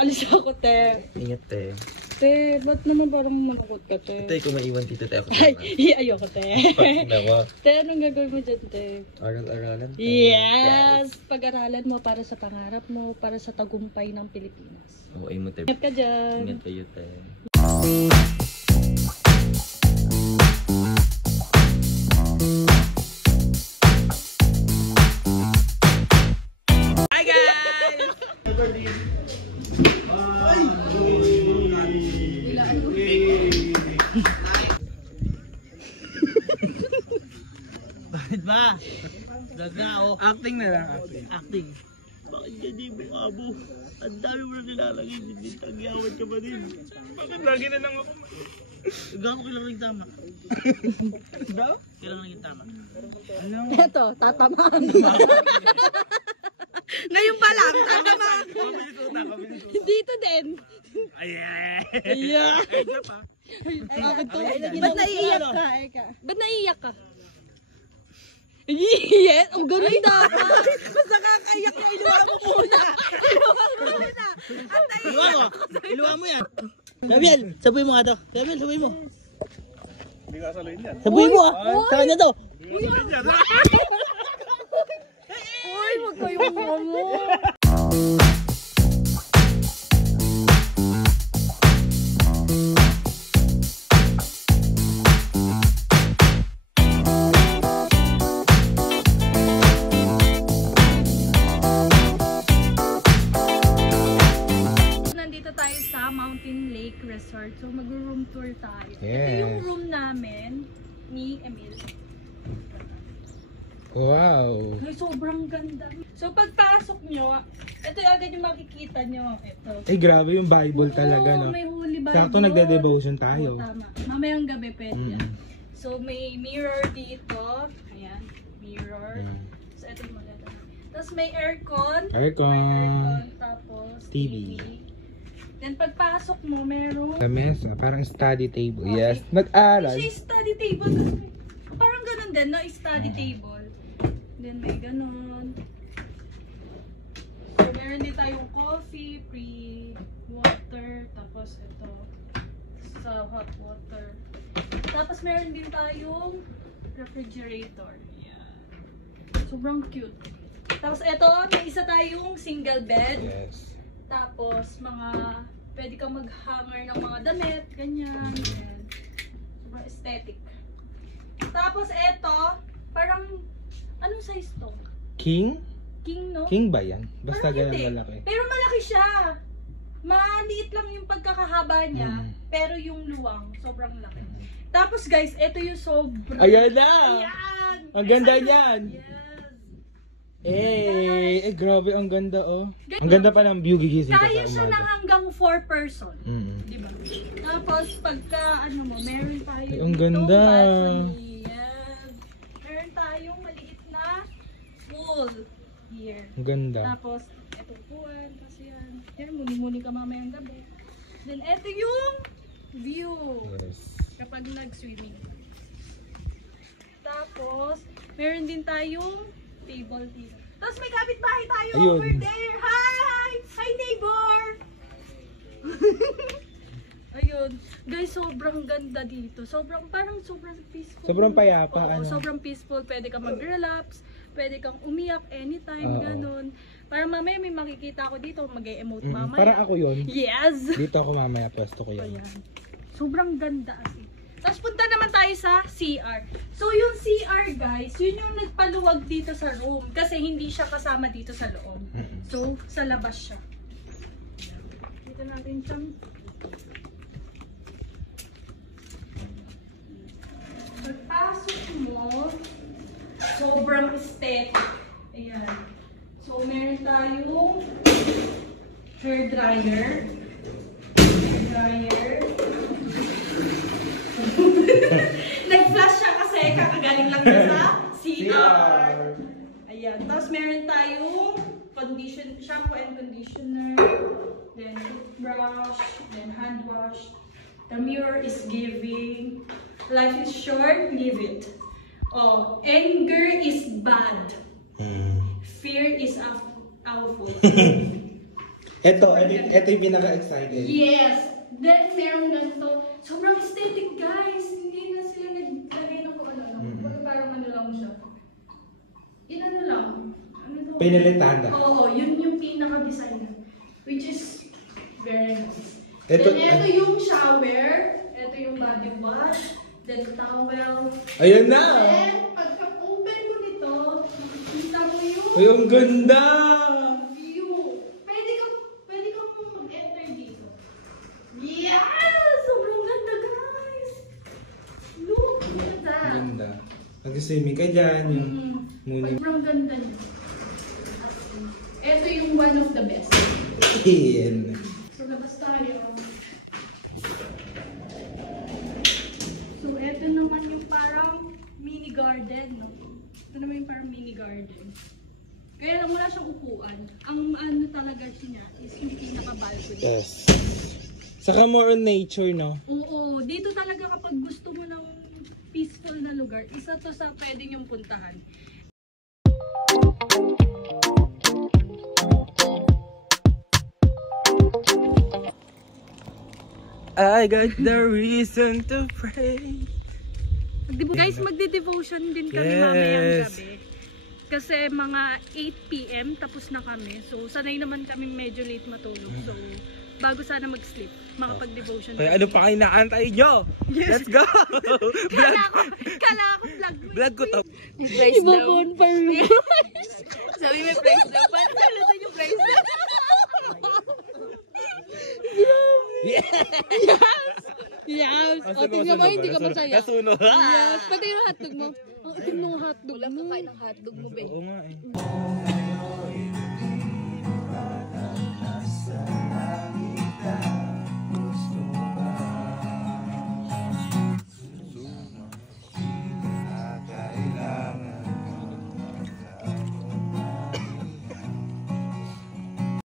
Alis ako, te. Ingat, te. Te, ba't naman parang malungkot ka, te? Te, kung maiwan dito, te, ako Ay, ayoko, te. Pag-nawa. Te, anong gagawin mo dyan, te? Aral-aralan. Yes! Pag-aralan mo para sa pangarap mo, para sa tagumpay ng Pilipinas. Oo, aim mo, te. Ingat ka dyan. Ingat kayo, te. Hi, guys! Bakit ba? Gaga, oh. Acting na lang, Acting. Bakit hindi mo abo? Ang dami mo na nilalagay, hindi tagyawan ka ba din? Bakit lagi na lang ako? Gaga mo kailangan yung tama. Daw? Kailangan yung tama. Eto, tatamaan. Ngayon pa lang, tatamaan. Dito din. Yeah. Ba't naiiyak ka? Ba't naiiyak ka? Yes! Ang ganda! Basta kakaiyak na iluwa mo muna! Iluwa mo! Iluwa mo yan! Sabihan! Sabuhin mo nga to! Sabihan, sabuhin mo! Hindi ka saluhin yan! Sabuhin mo ah! Saan na to? Uy! Wag kayong mo! Mountain Lake Resort. So mag-room tour tayo. Yes. Ito yung room namin ni Emil. Wow! Ay, sobrang ganda. So pagpasok nyo, ito yung agad yung makikita nyo. Ito. Ay, grabe yung Bible talaga, no? May Holy Bible. Sakto nagde-devotion tayo. Tama. Mamayang gabi pwede yan. So may mirror dito. Ayan. Mirror. So ito yung maganda. Tapos may aircon. Aircon. Tapos TV. Then pagpasok mo, merong... Sa mesa, parang study table. Yes, nag-aral. Kasi study table. Parang ganun din, no? Study table. Then may ganun. So meron din tayong coffee, pre-water, tapos ito. Sa hot water. Tapos meron din tayong refrigerator. Yeah. Sobrang cute. Tapos ito, may isa tayong single bed. Yes. Tapos, pwede kang mag-hanger ng mga damit, ganyan. Sobrang aesthetic. Tapos, eto, parang, anong size to? King? King, no? King ba yan? Basta Parang ganun hindi. malaki. Pero malaki siya. Maliit lang yung pagkakahaba niya, pero yung luwang, sobrang laki. Tapos, guys, eto yung sobrang... Ayan na! Ayan! Ang ganda niyan! Yes! Grabe, ang ganda, oh. Ang ganda pa ng view, gigising ka Kaya sa siya na umaga. hanggang 4 person. Diba? Tapos, pagka, mo, meron tayong Ay, ang ganda. balcony. Yan. Meron tayong maliit na pool here. Ang ganda. Tapos, eto puwan, kasi yan. Here, muni-muni ka mamayang gabi. Then, eto yung view. Yes. Kapag nag-swimming. Tapos, meron din tayong table dito. Tapos may kapitbahay tayo over there. Hi! Hi, neighbor! Ayun. Guys, sobrang ganda dito. Sobrang peaceful. Sobrang payapa. Oo, sobrang peaceful. Pwede kang mag-relapse. Pwede kang umiyak anytime, ganun. Para mamaya may makikita ako dito, mag-e-emote mamaya. Parang ako yun. Yes! Dito ako mamaya, pwesto ko yan. Ayan. Sobrang ganda kasi. Tapos punta naman tayo sa CR. So yung CR guys, yun yung nagpaluwag dito sa room. Kasi hindi siya kasama dito sa loob. So sa labas siya. Dito natin siyang... Pagpasok mo, sobrang aesthetic. Ayan. So meron tayong hair dryer. Nag-flash siya kasi kakagaling lang niya sa CR. Ayan. Tapos meron tayong shampoo and conditioner, then toothbrush, then hand wash. The mirror is giving. Life is short, live it. Oh, anger is bad. Fear is awful. Ito yung pinaka-excited. Yes! Then, meron ganito. Sobrang aesthetic, guys. Hindi na sila naglagay ng kung ano lang. Parang ano lang siya. Yun ano lang. Ano to? Pinalitada. Oo, yun yung pinaka-design. Which is very nice. Ito, Then, ito yung shower. Ito yung body wash. Then, towel. Ayan na! Then, pagka-open mo nito, kita mo yung Ay, ang ganda! view. Pwede ka mag-enter dito. Yes! Sobrang ganda, guys! Look at that. Ang ganda. Mag-swimming ka dyan. Yung muna. Sobrang ganda niya. Ito yung one of the best. Ayan. So, labas tayo. So, ito naman yung parang mini garden, no? Ito naman yung parang mini garden. Kaya lang wala siyang upuan. Ang ano talaga siya is yung pinaka-balcony. Yes. Saka more on nature, no? Oo, dito talaga kapag gusto mo ng peaceful na lugar, isa to sa pwedeng yung puntahan. I got the reason to pray. Guys, magde-devotion din kami Yes. mamayang gabi. Kasi mga 8 PM tapos na kami. So, sanay naman kami medyo late matulog. So, bago sana mag-sleep, makapag-devotion. Kaya ano pa kayo naantay nyo? Let's go! Kala ko vlog mo. Vlog ko to. Price daw. Sabi may price daw. Paano nalutin yung price daw? Yes! O, tingnan mo, hindi ka masaya. Nasuno. Yes! Pati yung hotdog mo. Tingnan mo yung hotdog mo. Wala kang kain ng hotdog mo, be. Oo nga eh.